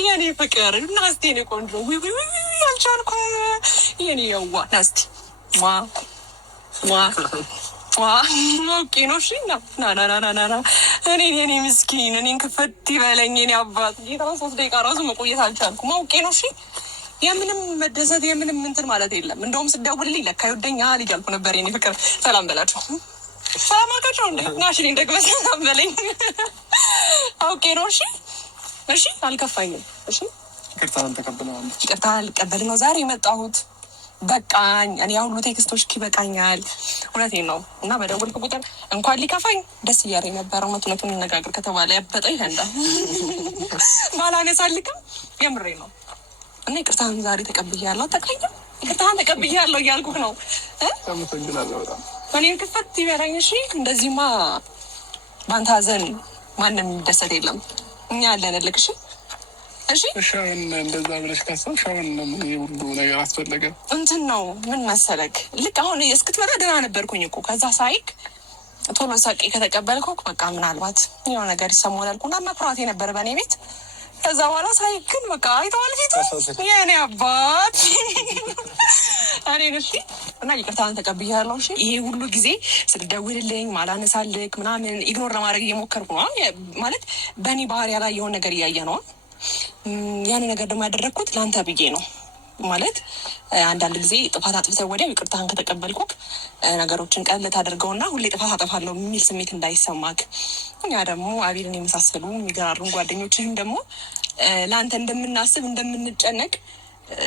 የኔ ፍቅር ናስቲ የኔ ቆንጆ አልቻልኩም። የኔ የዋ ናስቲ ኦኬ ነው። እሺ ና እኔ ምስኪን እኔን ክፈት ይበለኝ የኔ አባት። ጌታ 3 ደቂቃ ራሱ መቆየት አልቻልኩም። ኦኬ ነው። እሺ የምንም መደሰት የምንም እንትን ማለት የለም። እንደውም ስደውልልኝ ለካ ይወደኛል እያልኩ ነበር። የኔ ፍቅር ሰላም በላቸው። ሰላም አልካቸው እንዴ? ናሽኔን ደግሞ ሰላም በለኝ። ኦኬ ነው። እሺ እሺ አልከፋኝም። እሺ ይቅርታ ልቀበል ነው ዛሬ የመጣሁት። በቃኝ። እኔ ሁሉ ቴክስቶች ይበቃኛል። እውነቴን ነው። እና በደወልክ ቁጥር እንኳን ሊከፋኝ ደስ እያለኝ ነበረ። እውነቱን እንነጋገር ከተባለ ያበጠ ይፈንዳ ባላነሳልክም የምሬ ነው። እና ይቅርታህን ዛሬ ተቀብያለሁ። ይቅርታህን ተቀብያለሁ እያልኩህ ነው። እኔን ክፈት ይበላኝ። እሺ እንደዚህማ በአንተ ሀዘን ማንም የሚደሰት የለም። እኛ ያለንልክ። እሺ ሻውን እንደዛ ብለሽ ካሰብሽ ሻውን ሁሉ ነገር አስፈለገ እንትን ነው። ምን መሰለክ ልክ አሁን እስክትመጣ ደህና ነበርኩኝ እኮ። ከዛ ሳይክ ቶሎ ሳቄ ከተቀበልኩ በቃ ምናልባት የሆነ ነገር ይሰማል አልኩና መኩራቴ ነበር በእኔ ቤት። ከዛ በኋላ ሳይክ ግን በቃ አይተዋል ፊቱ የእኔ አባት እኔን። እሺ እና ይቅርታን ተቀብያለሁ። እሺ ይሄ ሁሉ ጊዜ ስልደውልልኝ ማላነሳልክ ምናምን ኢግኖር ለማድረግ እየሞከርኩ ነው ማለት በእኔ ባህሪ ላይ የሆነ ነገር እያየ ነው። ያን ነገር ደግሞ ያደረግኩት ለአንተ ብዬ ነው። ማለት አንዳንድ ጊዜ ጥፋት አጥፍተህ ወዲያው ይቅርታህን ከተቀበልኩክ ነገሮችን ቀለል ታደርገውና ሁሌ ጥፋት አጠፋለሁ የሚል ስሜት እንዳይሰማክ፣ እኛ ደግሞ አቤልን የመሳሰሉ የሚገራሩን ጓደኞችህን ደግሞ ለአንተ እንደምናስብ እንደምንጨነቅ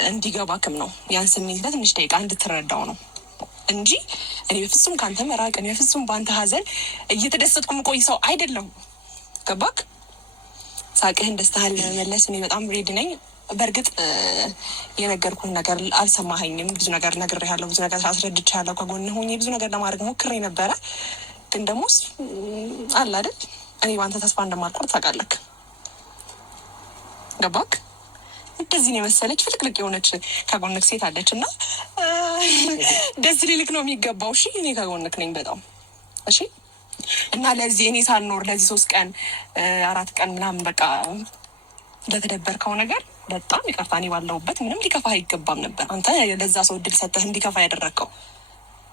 እንዲገባክም ነው። ያን ስሜት ለትንሽ ደቂቃ እንድትረዳው ነው እንጂ እኔ በፍጹም ከአንተ መራቅ፣ እኔ በፍጹም በአንተ ሀዘን እየተደሰትኩ የምቆይ ሰው አይደለሁም። ገባክ? ሳቅህን ደስታህን ለመመለስ እኔ በጣም ሬዲ ነኝ። በእርግጥ የነገርኩህን ነገር አልሰማኸኝም። ብዙ ነገር ነግሬሃለሁ፣ ብዙ ነገር አስረድቼሃለሁ። ከጎንህ ሆኜ ብዙ ነገር ለማድረግ ሞክሬ ነበረ። ግን ደግሞ አለ አይደል እኔ በአንተ ተስፋ እንደማልቆርጥ ታውቃለህ። ገባክ? እንደዚህ ነው የመሰለች ፍልቅልቅ የሆነች ከጎንክ ሴት አለች እና ደስ ሊልክ ነው የሚገባው። እሺ እኔ ከጎንክ ነኝ በጣም እሺ። እና ለዚህ እኔ ሳልኖር ለዚህ 3 ቀን 4 ቀን ምናምን በቃ ለተደበርከው ነገር በጣም ይቅርታ። እኔ ባለሁበት ምንም ሊከፋ አይገባም ነበር። አንተ ለዛ ሰው እድል ሰጠህ እንዲከፋ ያደረግከው።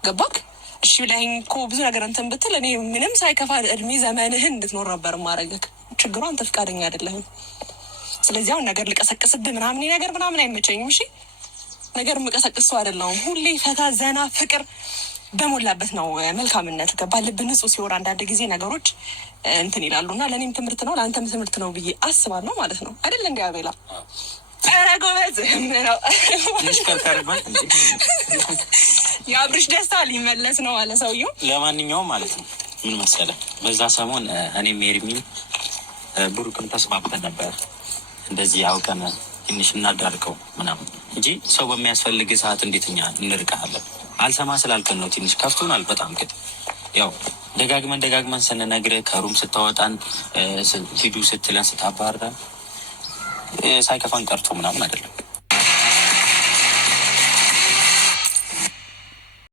ገባክ? እሺ ብለኸኝ እኮ ብዙ ነገር እንትን ብትል እኔ ምንም ሳይከፋ እድሜ ዘመንህን እንድትኖር ነበር ማድረግህ። ችግሩ አንተ ፍቃደኛ አይደለህም። ስለዚህ አሁን ነገር ልቀሰቅስብህ ምናምን ነገር ምናምን አይመቸኝም። እሺ ነገር የምቀሰቅስ ሰው አይደለሁም። ሁሌ ፈታ ዘና ፍቅር በሞላበት ነው መልካምነት። ገባ? ልብ ንጹህ ሲሆን አንዳንድ ጊዜ ነገሮች እንትን ይላሉ እና ለእኔም ትምህርት ነው ለአንተም ትምህርት ነው ብዬ አስባለሁ ማለት ነው። አይደል እንዲ አቤላ? ኧረ ጎበዝ ነው። የአብርሽ ደስታ ሊመለስ ነው አለ ሰውዬው። ለማንኛውም ማለት ነው ምን መሰለህ፣ በዛ ሰሞን እኔም ኤርሚን ብሩክም ተስማምተን ነበር እንደዚህ አውቀን ትንሽ እናዳርቀው ምናምን እንጂ ሰው በሚያስፈልግ ሰዓት እንዴት እኛ እንርቃለን? አልሰማ ስላልከን ነው ትንሽ ከፍቶናል በጣም። ግን ያው ደጋግመን ስንነግርህ ከሩም ስታወጣን ሂዱ ስትለን ስታባረን ሳይከፋን ቀርቶ ምናምን አይደለም።